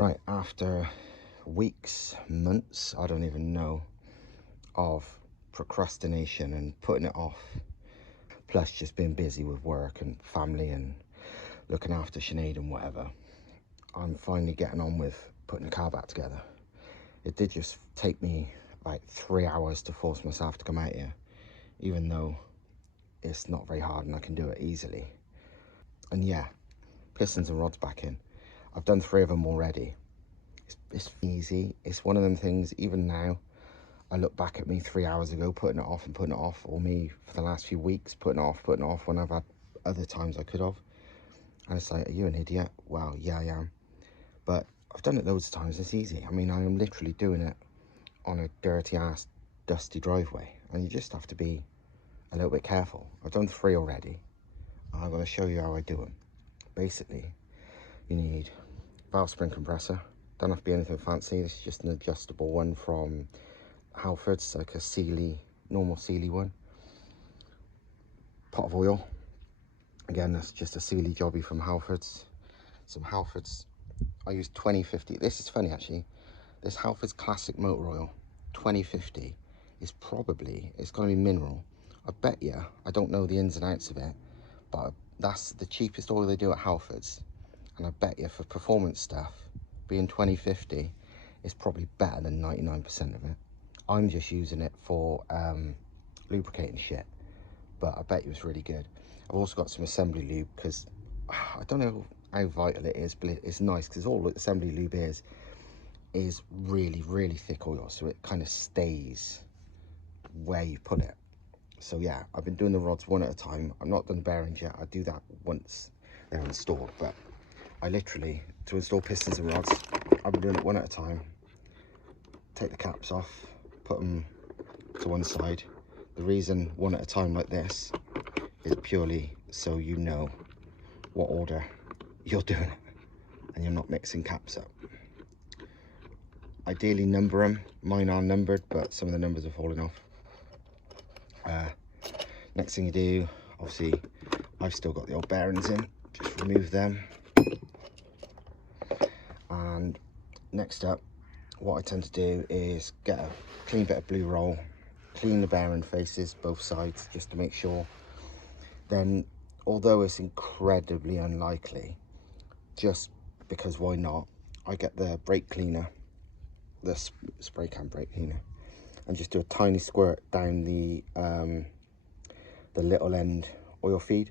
Right, after weeks, months, I don't even know, of procrastination and putting it off, plus just being busy with work and family and looking after Sinead and whatever, I'm finally getting on with putting the car back together. It did just take me like 3 hours to force myself to come out here, even though it's not very hard and I can do it easily. And yeah, pistons and rods back in. I've done 3 of them already. It's easy. It's one of them things, even now, I look back at me 3 hours ago putting it off and putting it off, or me for the last few weeks putting it off when I've had other times I could have. And it's like, are you an idiot? Well, yeah, I am. But I've done it loads of times. It's easy. I mean, I am literally doing it on a dirty ass, dusty driveway. And you just have to be a little bit careful. I've done 3 already. I'm going to show you how I do them. Basically, you need valve spring compressor. Don't have to be anything fancy. This is just an adjustable one from Halfords, like a Sealy, normal Sealy one. Pot of oil. Again, that's just a Sealy jobby from Halfords. Some Halfords. I use 2050. This is funny actually. This Halfords Classic Motor Oil 2050 is probably, it's going to be mineral. I bet you, I don't know the ins and outs of it, but that's the cheapest oil they do at Halfords. And I bet you for performance stuff, being 2050 is probably better than 99% of it. I'm just using it for lubricating shit, but I bet you it's really good. I've also got some assembly lube because I don't know how vital it is, but it's nice because all the assembly lube is really, really thick oil, so it kind of stays where you put it. So yeah, I've been doing the rods one at a time. I'm not done the bearings yet. I do that once they're installed, but I literally, to install pistons and rods, I've been doing it one at a time. Take the caps off, put them to one side. The reason one at a time like this is purely so you know what order you're doing it and you're not mixing caps up. Ideally number them. Mine are numbered, but some of the numbers are falling off. Next thing you do, obviously I've still got the old bearings in, just remove them. And next up, what I tend to do is get a clean bit of blue roll, clean the bearing faces, both sides, just to make sure. Then, although it's incredibly unlikely, just because why not, I get the brake cleaner, the spray can brake cleaner, and just do a tiny squirt down the little end oil feed,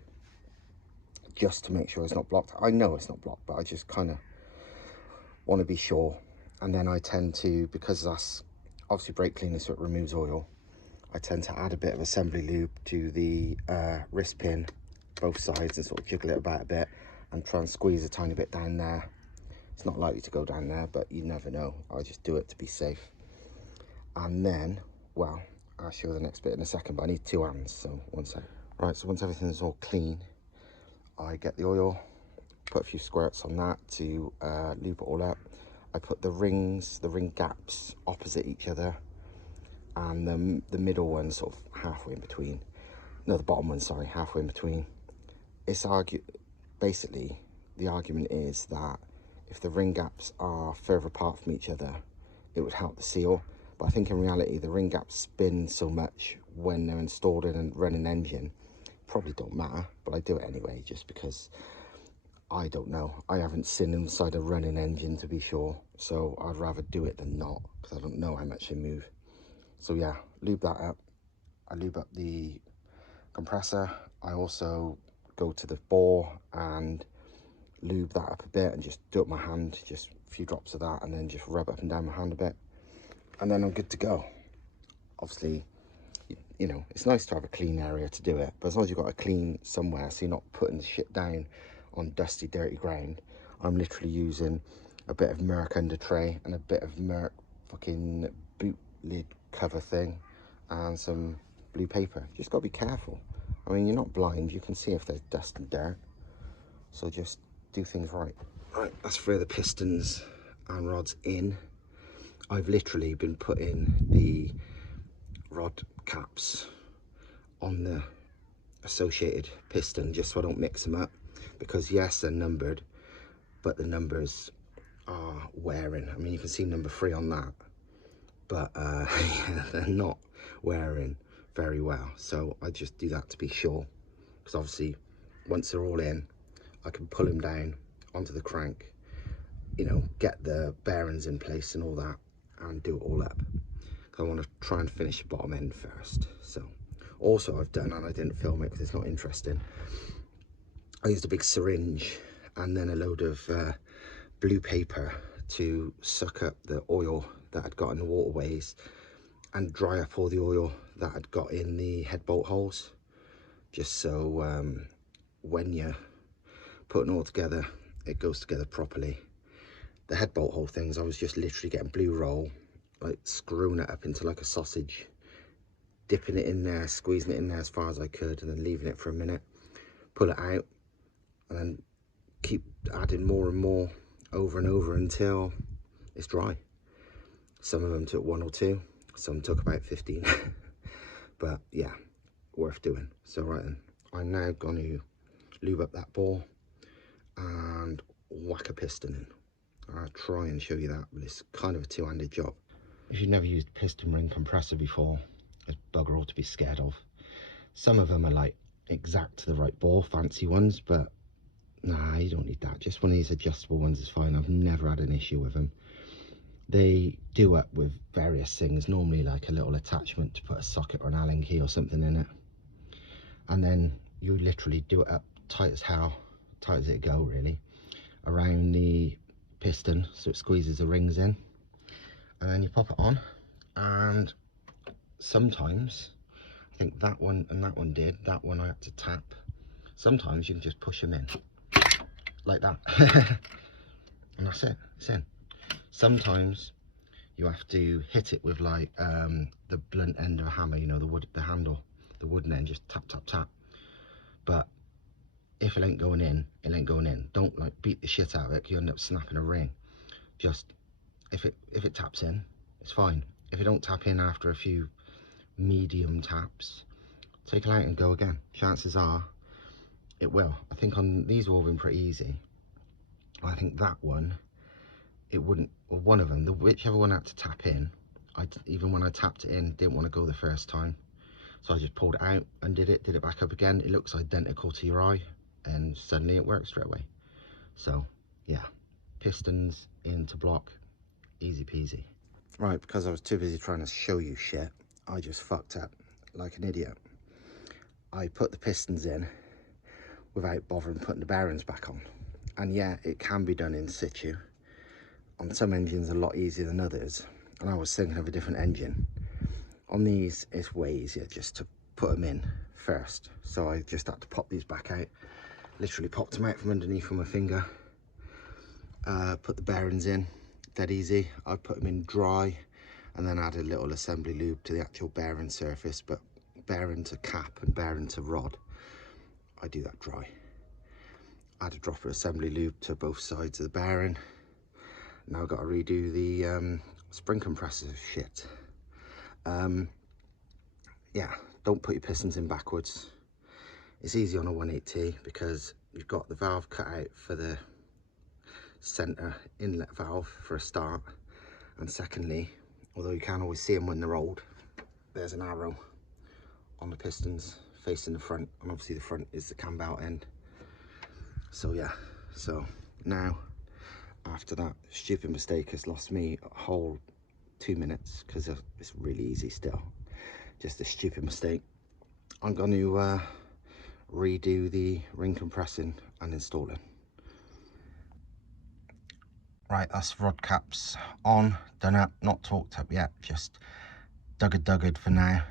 just to make sure it's not blocked. I know it's not blocked, but I just kind of want to be sure. And then I tend to, because that's obviously brake cleaner, so it removes oil, I tend to add a bit of assembly lube to the wrist pin, both sides, and sort of jiggle it about a bit and try and squeeze a tiny bit down there. It's not likely to go down there, but you never know. I just do it to be safe. And then, well, I'll show you the next bit in a second, but I need 2 hands, so one sec. Right, so once everything's all clean, I get the oil, put a few squirts on that to lube it all up. I put the ring gaps opposite each other, and the middle one sort of halfway in between. No, the bottom one, sorry, halfway in between. It's basically, the argument is that if the ring gaps are further apart from each other, it would help the seal. But I think in reality, the ring gaps spin so much when they're installed in a running engine, probably don't matter, but I do it anyway, just because I don't know. I haven't seen inside a running engine to be sure, so I'd rather do it than not, because I don't know how much they move. So yeah, lube that up. I lube up the compressor. I also go to the bore and lube that up a bit and just do it with my hand, just a few drops of that, and then just rub up and down my hand a bit, and then I'm good to go. Obviously, you know, it's nice to have a clean area to do it, but as long as you've got a clean somewhere, so you're not putting the shit down on dusty, dirty ground. I'm literally using a bit of Merc under tray and a bit of Merc fucking boot lid cover thing and some blue paper. Just gotta be careful. I mean, you're not blind, you can see if there's dust and dirt, so just do things right. Right, that's for the pistons and rods in. I've literally been putting the rod caps on the associated piston just so I don't mix them up, because yes, they're numbered, but the numbers are wearing. I mean, you can see number 3 on that, but yeah, they're not wearing very well. So I just do that to be sure, because obviously once they're all in, I can pull them down onto the crank, you know, get the bearings in place and all that, and do it all up. I want to try and finish the bottom end first. So also I've done, and I didn't film it because it's not interesting, I used a big syringe and then a load of blue paper to suck up the oil that I'd got in the waterways and dry up all the oil that I'd got in the head bolt holes, just so when you're putting it all together, it goes together properly. The head bolt hole things, I was just literally getting blue roll, like screwing it up into like a sausage, dipping it in there, squeezing it in there as far as I could, and then leaving it for a minute, pull it out, and then keep adding more and more over and over until it's dry. Some of them took 1 or 2, some took about 15. But yeah, worth doing. So right then, I'm now going to lube up that bore and whack a piston in. I'll try and show you that, but it's kind of a two-handed job. If you've never used a piston ring compressor before, it's bugger all to be scared of. Some of them are like exact to the right bore, fancy ones, but nah, you don't need that. Just one of these adjustable ones is fine. I've never had an issue with them. They do up with various things, normally like a little attachment to put a socket or an Allen key or something in it. And then you literally do it up tight as hell, tight as it go really, around the piston so it squeezes the rings in. And then you pop it on, and sometimes, I think that one and that one did, that one I had to tap. Sometimes you can just push them in, like that. And that's it, it's in. Sometimes you have to hit it with like the blunt end of a hammer, you know, the handle, the wooden end, just tap, tap, tap. But if it ain't going in, it ain't going in. Don't like beat the shit out of it, you end up snapping a ring. Just, if it taps in, it's fine. If it don't tap in after a few medium taps, take it out and go again. Chances are it will. I think on these have all been pretty easy. I think that one, it wouldn't, or one of them, whichever one had to tap in, even when I tapped it in, didn't want to go the first time. So I just pulled it out and did it back up again. It looks identical to your eye, and suddenly it works straight away. So yeah, pistons into block, easy peasy. Right, because I was too busy trying to show you shit, I just fucked up like an idiot. I put the pistons in without bothering putting the bearings back on. And yeah, it can be done in situ. On some engines a lot easier than others, and I was thinking of a different engine. On these it's way easier just to put them in first, so I just had to pop these back out, literally popped them out from underneath with my finger, put the bearings in, dead easy. I put them in dry and then add a little assembly lube to the actual bearing surface, but bearing to cap and bearing to rod, I do that dry. Add a drop of assembly lube to both sides of the bearing. Now I've got to redo the spring compressor shit. Yeah, don't put your pistons in backwards. It's easy on a 180 because you've got the valve cut out for the center inlet valve for a start, and secondly, although you can't always see them when they're old, there's an arrow on the pistons facing the front, and obviously the front is the cam belt end. So yeah, so now after that stupid mistake has lost me a whole 2 minutes, because it's really easy still, just a stupid mistake, I'm going to redo the ring compressing and installing. Right, that's rod caps on, done up, not torqued up yet, just duggered for now,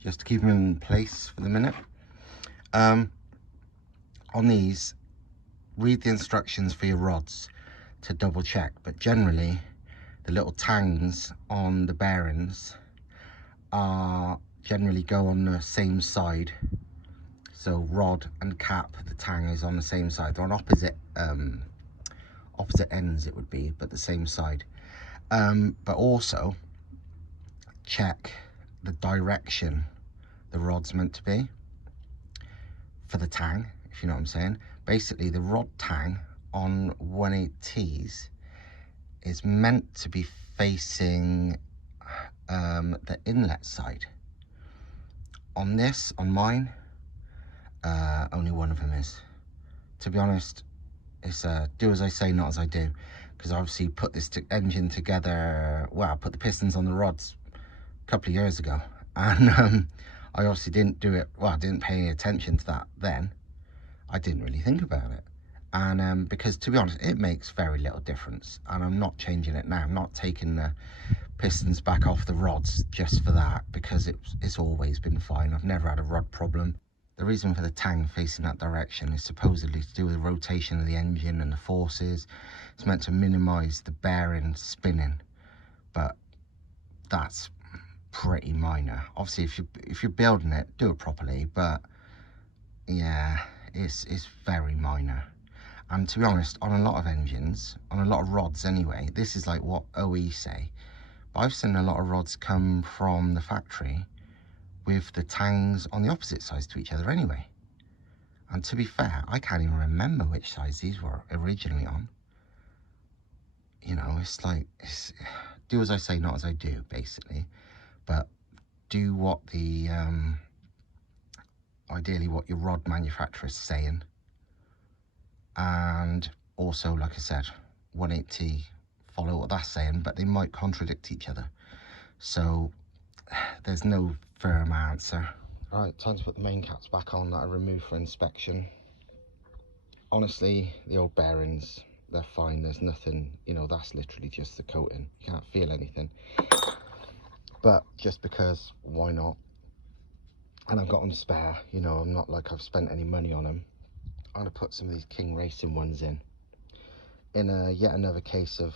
just to keep them in place for the minute. On these, read the instructions for your rods to double check, but generally the little tangs on the bearings are generally go on the same side. So rod and cap, the tang is on the same side. They're on opposite ends it would be, but the same side. But also check the direction the rod's meant to be for the tang, if you know what I'm saying. Basically the rod tang on 180s is meant to be facing the inlet side. On this, on mine, only one of them is. To be honest, it's do as I say, not as I do, because I obviously put this engine together, well, I put the pistons on the rods a couple of years ago, and I obviously didn't do it, well, I didn't pay any attention to that then. I didn't really think about it, and because to be honest, it makes very little difference, and I'm not changing it now. I'm not taking the pistons back off the rods just for that, because it's always been fine. I've never had a rod problem. The reason for the tang facing that direction is supposedly to do with the rotation of the engine and the forces. It's meant to minimize the bearing spinning, but that's pretty minor. Obviously, if you're building it, do it properly, but yeah, it's very minor. And to be honest, on a lot of engines, on a lot of rods anyway, this is like what OE say, but I've seen a lot of rods come from the factory with the tangs on the opposite sides to each other anyway. And to be fair, I can't even remember which sides these were originally on. You know, it's like, do as I say, not as I do, basically. But do what the, ideally what your rod manufacturer is saying. And also, like I said, 180, follow what that's saying, but they might contradict each other. So there's no firm answer. All right, time to put the main caps back on that I removed for inspection. Honestly, the old bearings, they're fine. There's nothing, you know, that's literally just the coating. You can't feel anything. But just because, why not? And I've got them spare, you know, I'm not like I've spent any money on them. I'm gonna put some of these King Racing ones in yet another case of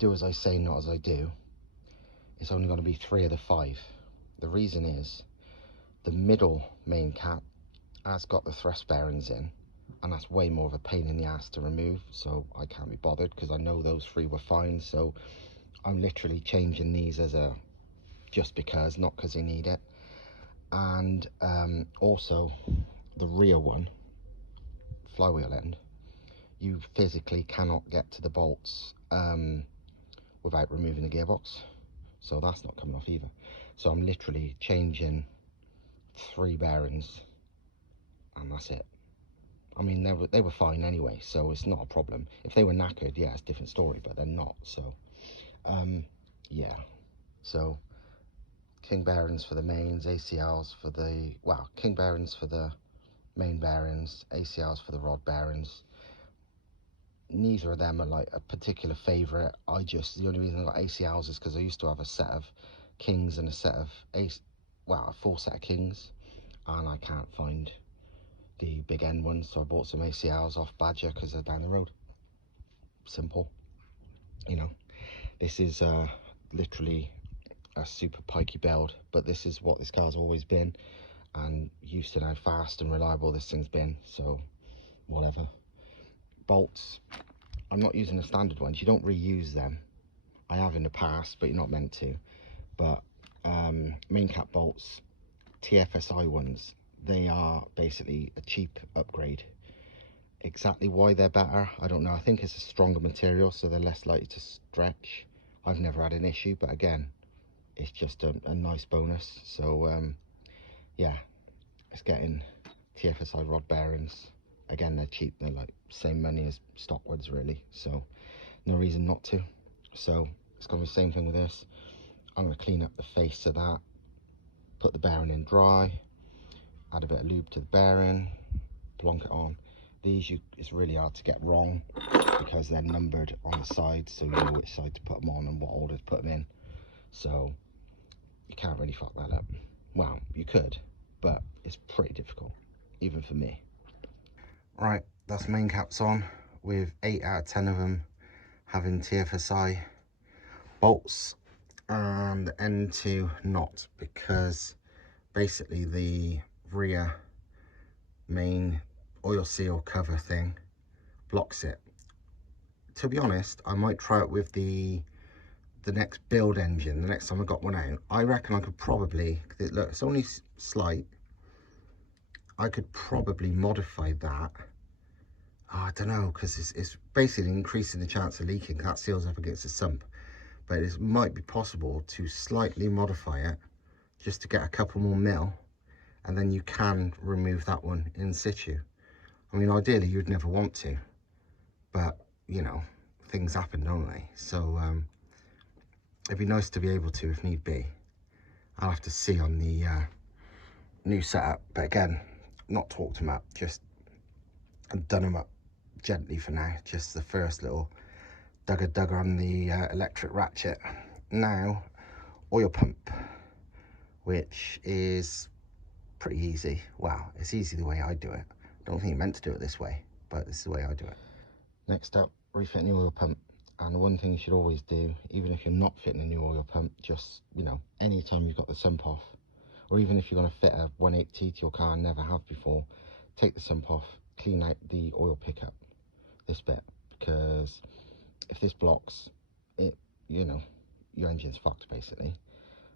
do as I say, not as I do. It's only gonna be 3 of the 5. The reason is the middle main cap has got the thrust bearings in, and that's way more of a pain in the ass to remove, so I can't be bothered because I know those 3 were fine. So I'm literally changing these as a just because, not because they need it. And also the rear one, flywheel end, you physically cannot get to the bolts without removing the gearbox, so that's not coming off either. So I'm literally changing 3 bearings and that's it. I mean, they were fine anyway, so it's not a problem. If they were knackered, yeah, it's a different story, but they're not. So yeah, so King bearings for the mains, ACLs for the, well, King bearings for the main bearings, ACLs for the rod bearings. Neither of them are like a particular favorite. The only reason I got ACLs is because I used to have a set of Kings and a set of a full set of Kings, and I can't find the big end ones, so I bought some ACLs off Badger because they're down the road. Simple, you know. This is literally a super pikey build, but this is what this car's always been, and used to know how fast and reliable this thing's been, so whatever. Bolts, I'm not using the standard ones. You don't reuse them. I have in the past, but you're not meant to. But main cap bolts, TFSI ones, they are basically a cheap upgrade. Exactly why they're better, I don't know. I think it's a stronger material, so they're less likely to stretch. I've never had an issue, but again, it's just a nice bonus. So yeah, it's getting TFSI rod bearings. Again, they're cheap. They're like same money as stock ones, really. So no reason not to. So it's gonna be the same thing with this. I'm gonna clean up the face of that, put the bearing in dry, add a bit of lube to the bearing, plonk it on. These, it's really hard to get wrong because they're numbered on the sides, so you know which side to put them on and what order to put them in. So you can't really fuck that up. Well, you could, but it's pretty difficult, even for me. Right, that's main caps on, with 8 out of 10 of them having TFSI bolts and the N2 not, because basically the rear main oil seal cover thing blocks it. To be honest, I might try it with the next build engine, the next time I got one out. I reckon I could probably, look, it's only slight, I could probably modify that Oh, I don't know, because it's basically increasing the chance of leaking. That seals up against the sump. But it might be possible to slightly modify it just to get a couple more mil, and then you can remove that one in situ. I mean, ideally you'd never want to, but you know, things happen, don't they? So it'd be nice to be able to if need be. I'll have to see on the new setup, but again, not talked them up, just done them up gently for now. Just the first little dugger on the electric ratchet. Now, oil pump, which is pretty easy. Well, it's easy the way I do it. I don't think you're meant to do it this way, but this is the way I do it. Next up, refitting the oil pump. And the one thing you should always do, even if you're not fitting a new oil pump, just, you know, anytime you've got the sump off, or even if you're going to fit a 180 to your car and never have before, take the sump off, clean out the oil pickup, this bit, because if this blocks it, you know, your engine's fucked basically.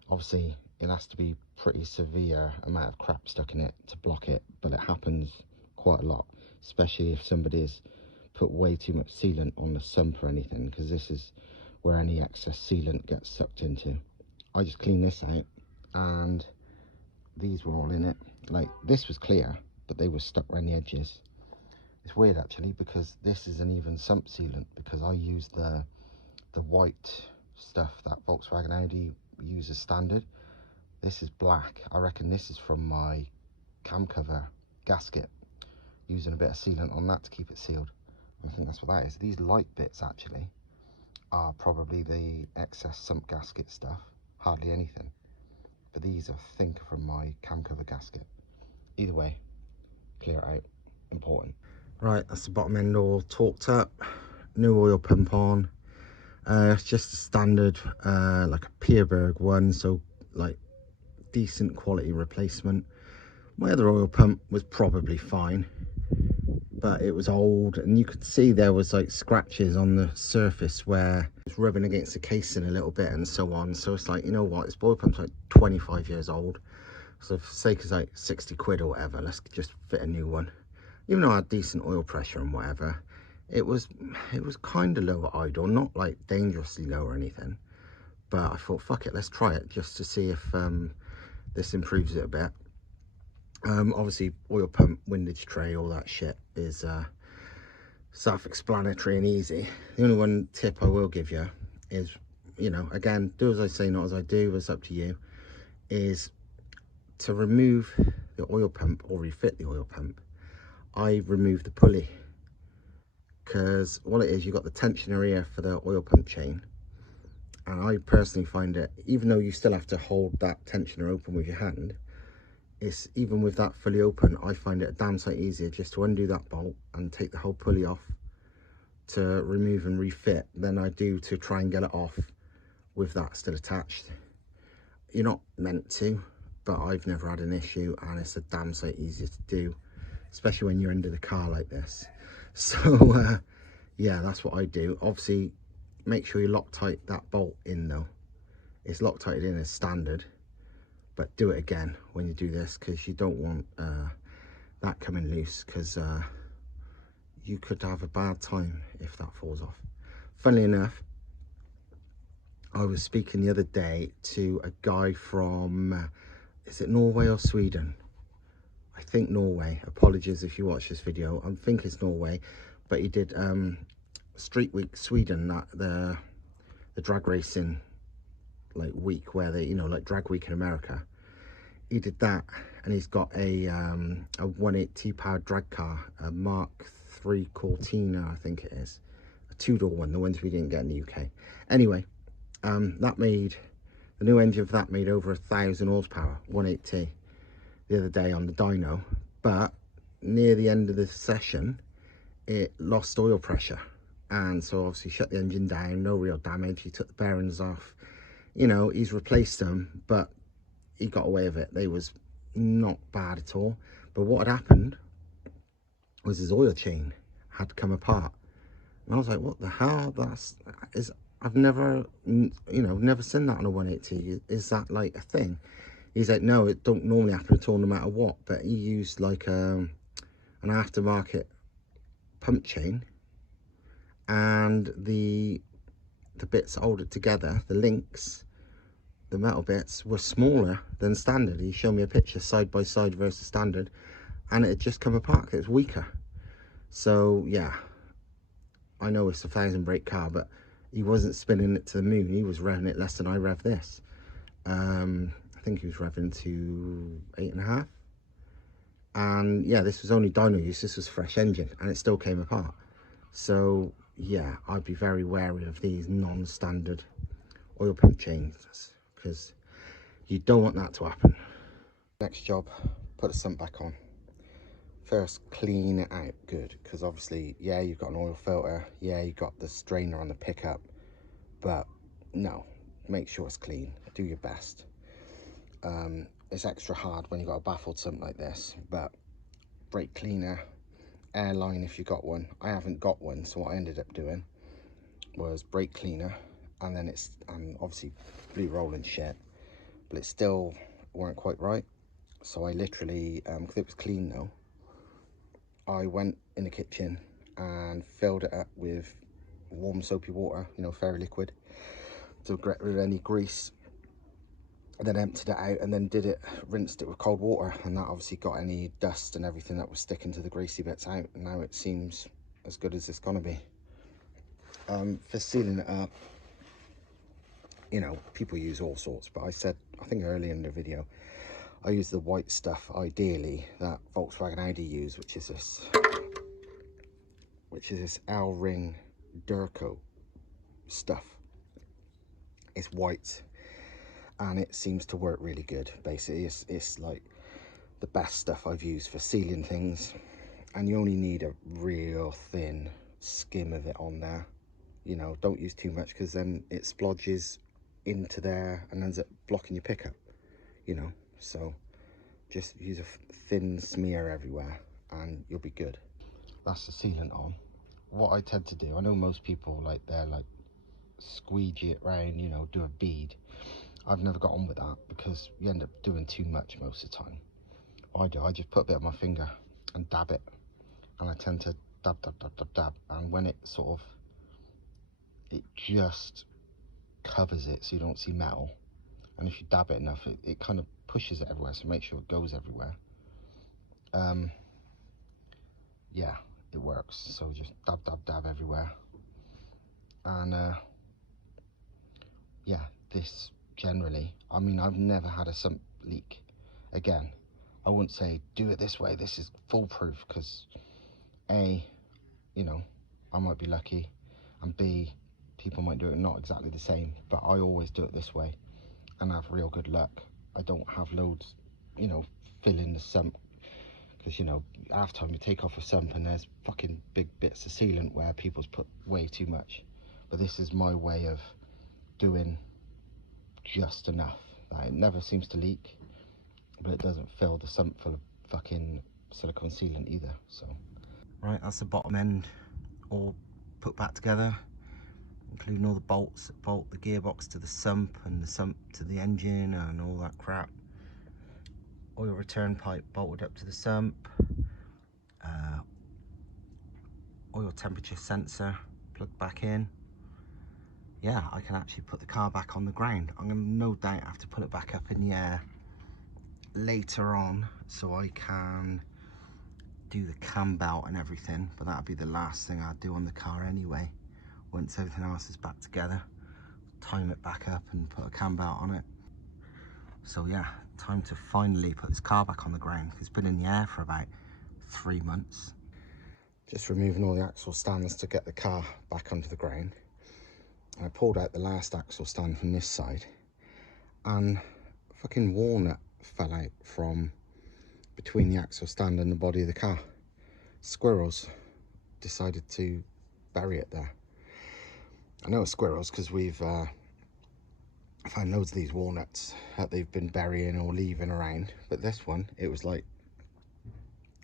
Obviously it has to be pretty severe amount of crap stuck in it to block it, but it happens quite a lot, especially if somebody's put way too much sealant on the sump or anything, because this is where any excess sealant gets sucked into. I just cleaned this out and these were all in it. Like, this was clear, but they were stuck around the edges. It's weird actually, because this isn't even sump sealant, because I use the white stuff that Volkswagen Audi uses standard. This is black. I reckon this is from my cam cover gasket, using a bit of sealant on that to keep it sealed. I think that's what that is. These light bits actually are probably the excess sump gasket stuff, hardly anything, but these I think are from my cam cover gasket. Either way, clear it out, important. Right, that's the bottom end all torqued up, new oil pump on. It's just a standard like a Pierberg one, so like decent quality replacement. My other oil pump was probably fine, but it was old, and you could see there was like scratches on the surface where it's rubbing against the casing a little bit and so on. So it's like, you know what, this oil pump's like 25 years old, so for sake is like 60 quid or whatever, let's just fit a new one. Even though I had decent oil pressure and whatever, it was kind of low at idle, not like dangerously low or anything, but I thought, fuck it, let's try it just to see if this improves it a bit. Obviously oil pump, windage tray, all that shit is self-explanatory and easy. The only one tip I will give you is, you know, again, do as I say, not as I do, it's up to you, is to remove the oil pump or refit the oil pump. I remove the pulley, because what it is, you've got the tensioner here for the oil pump chain, and I personally find it, even though you still have to hold that tensioner open with your hand, it's, even with that fully open, I find it a damn sight easier just to undo that bolt and take the whole pulley off to remove and refit than I do to try and get it off with that still attached. You're not meant to, but I've never had an issue, and it's a damn sight easier to do, especially when you're under the car like this. So yeah, that's what I do. Obviously make sure you Loctite that bolt in though. It's Loctited in as standard, but do it again when you do this, because you don't want that coming loose, because you could have a bad time if that falls off. Funnily enough, I was speaking the other day to a guy from is it Norway or Sweden? I think Norway. Apologies if you watch this video, I think it's Norway, but he did Street Week Sweden, that the drag racing like week where they, you know, like drag week in America. He did that, and he's got a 180 powered drag car, a Mark III Cortina, I think it is, a two-door one, the ones we didn't get in the UK. Anyway, that made, the new engine of that made over 1,000 horsepower, 180, the other day on the dyno, but near the end of the session, it lost oil pressure, and so obviously shut the engine down, no real damage. He took the bearings off, you know, he's replaced them, but he got away with it. They was not bad at all. But what had happened was his oil chain had come apart, and I was like, what the hell, I've never, you know, never seen that on a 180. Is that like a thing? He's like, no, it don't normally happen at all, no matter what. But he used like an aftermarket pump chain and the bits that hold it together, the links, the metal bits, were smaller than standard. He showed me a picture side by side versus standard, and it had just come apart. It was weaker. So yeah, I know it's a 1,000 brake car, but he wasn't spinning it to the moon. He was revving it less than I rev this. I think he was revving to 8.5. And yeah, this was only dyno use. This was fresh engine, and it still came apart. So yeah, I'd be very wary of these non-standard oil pump chains, because you don't want that to happen. Next job, put the sump back on. First, clean it out good, because obviously, yeah, you've got an oil filter, yeah, you've got the strainer on the pickup, but no, make sure it's clean. Do your best. It's extra hard when you've got a baffled sump like this, but brake cleaner, airline if you got one. I haven't got one, so what I ended up doing was brake cleaner, and then it's obviously blue rolling shit, but it still weren't quite right. So I literally, because it was clean though, I went in the kitchen and filled it up with warm soapy water, you know, fairy liquid, to get rid of any grease, and then emptied it out, and then rinsed it with cold water, and that obviously got any dust and everything that was sticking to the greasy bits out, and now it seems as good as it's gonna be. For sealing it up, you know, people use all sorts, but I said, I think earlier in the video, I use the white stuff ideally that Volkswagen Audi use, which is this L-ring Durco stuff. It's white, and it seems to work really good. Basically, it's like the best stuff I've used for sealing things, and you only need a real thin skim of it on there. You know, don't use too much, because then it splodges into there and ends up blocking your pickup, you know. So just use a thin smear everywhere and you'll be good. That's the sealant on. What I tend to do, I know most people they're like squeegee it round, you know, do a bead. I've never got on with that, because you end up doing too much most of the time. What I do, I just put a bit on my finger and dab it, and I tend to dab, dab, dab, dab, dab, and when it it just covers it so you don't see metal, and if you dab it enough, it kind of pushes it everywhere, so make sure it goes everywhere. Yeah, it works. So just dab, dab, dab everywhere, and yeah, this generally, I mean, I've never had a sump leak. Again, I wouldn't say do it this way, this is foolproof, because A, you know, I might be lucky, and B, people might do it not exactly the same, but I always do it this way and have real good luck. I don't have loads, you know, filling the sump, because, you know, half time you take off a sump and there's fucking big bits of sealant where people's put way too much. But this is my way of doing just enough that it never seems to leak, but it doesn't fill the sump full of fucking silicone sealant either. So right, that's the bottom end all put back together, including all the bolts that bolt the gearbox to the sump and the sump to the engine and all that crap. Oil return pipe bolted up to the sump, oil temperature sensor plugged back in. Yeah, I can actually put the car back on the ground. I'm gonna no doubt have to put it back up in the air later on, so I can do the cam belt and everything, but that'll be the last thing I'll do on the car anyway. Once everything else is back together, time it back up and put a cam belt on it. So yeah, time to finally put this car back on the ground. It's been in the air for about 3 months. Just removing all the axle stands to get the car back onto the ground. I pulled out the last axle stand from this side, and fucking walnut fell out from between the axle stand and the body of the car. Squirrels decided to bury it there. I know it's squirrels because we've found loads of these walnuts that they've been burying or leaving around, but this one, it was like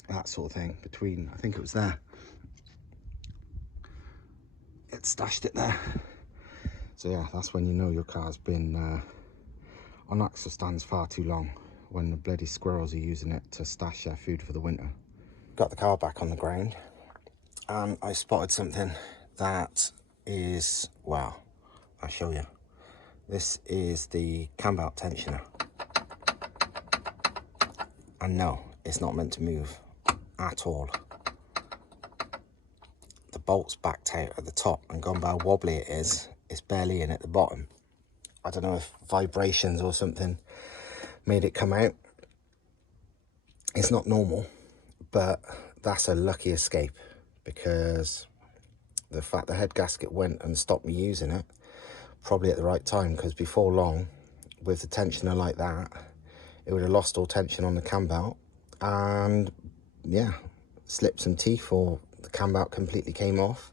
that sort of thing between, I think it was there. It stashed it there. So yeah, that's when you know your car's been on axle stands far too long, when the bloody squirrels are using it to stash their food for the winter. Got the car back on the ground, and I spotted something that is, wow, I'll show you. This is the cam belt tensioner. And no, it's not meant to move at all. The bolt's backed out at the top, and gone by how wobbly it is, it's barely in at the bottom. I don't know if vibrations or something made it come out. It's not normal, but that's a lucky escape, because the fact the head gasket went and stopped me using it, probably at the right time, because before long, with the tensioner like that, it would have lost all tension on the cam belt, and yeah, slipped some teeth, or the cam belt completely came off,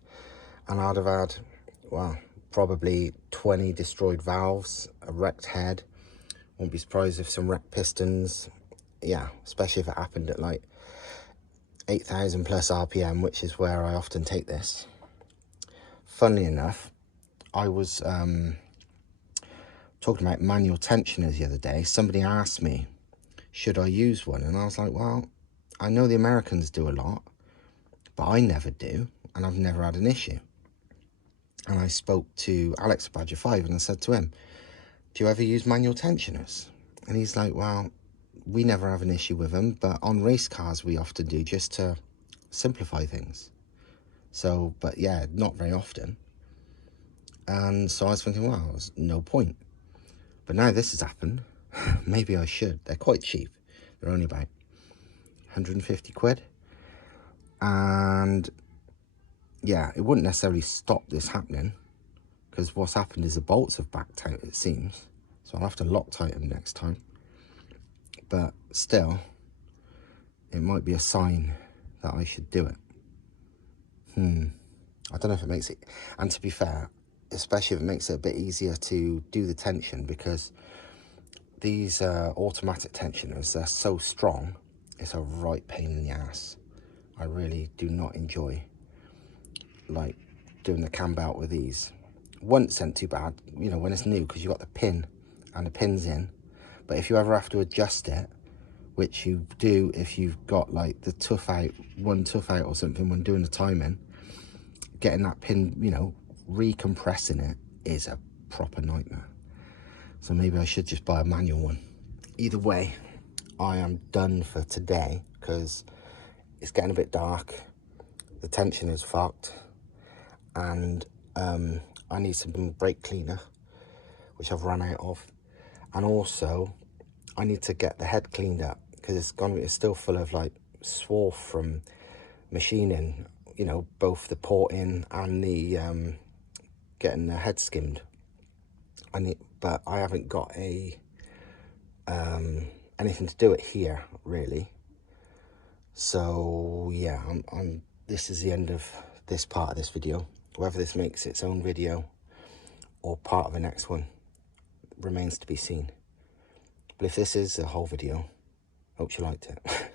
and I'd have had, well, probably 20 destroyed valves, a wrecked head. Won't be surprised if some wrecked pistons. Yeah, especially if it happened at like 8,000 plus RPM, which is where I often take this. Funnily enough, I was talking about manual tensioners the other day. Somebody asked me, should I use one? And I was like, well, I know the Americans do a lot, but I never do, and I've never had an issue. And I spoke to Alex at Badger 5, and I said to him, do you ever use manual tensioners? And he's like, well, we never have an issue with them, but on race cars we often do, just to simplify things. So, but yeah, not very often. And so I was thinking, well, there's no point. But now this has happened, maybe I should. They're quite cheap. They're only about 150 quid. And yeah, it wouldn't necessarily stop this happening, because what's happened is the bolts have backed out, it seems. So I'll have to Loctite them next time. But still, it might be a sign that I should do it. I don't know if it makes it, and to be fair, especially if it makes it a bit easier to do the tension, because these automatic tensioners, they're so strong, it's a right pain in the ass. I really do not enjoy like doing the cam belt with these. Once ain't too bad, you know, when it's new, because you've got the pin and the pin's in. But if you ever have to adjust it, which you do if you've got like the tough out, one tough out or something when doing the timing, getting that pin, you know, recompressing it is a proper nightmare. So maybe I should just buy a manual one. Either way, I am done for today, because it's getting a bit dark, the tension is fucked, and I need some brake cleaner, which I've run out of, and also I need to get the head cleaned up, because it's still full of like swarf from machining, you know, both the porting and the getting the head skimmed. But I haven't got a anything to do it here really. So yeah, this is the end of this part of this video. Whether this makes its own video or part of the next one remains to be seen. But if this is a whole video, hope you liked it.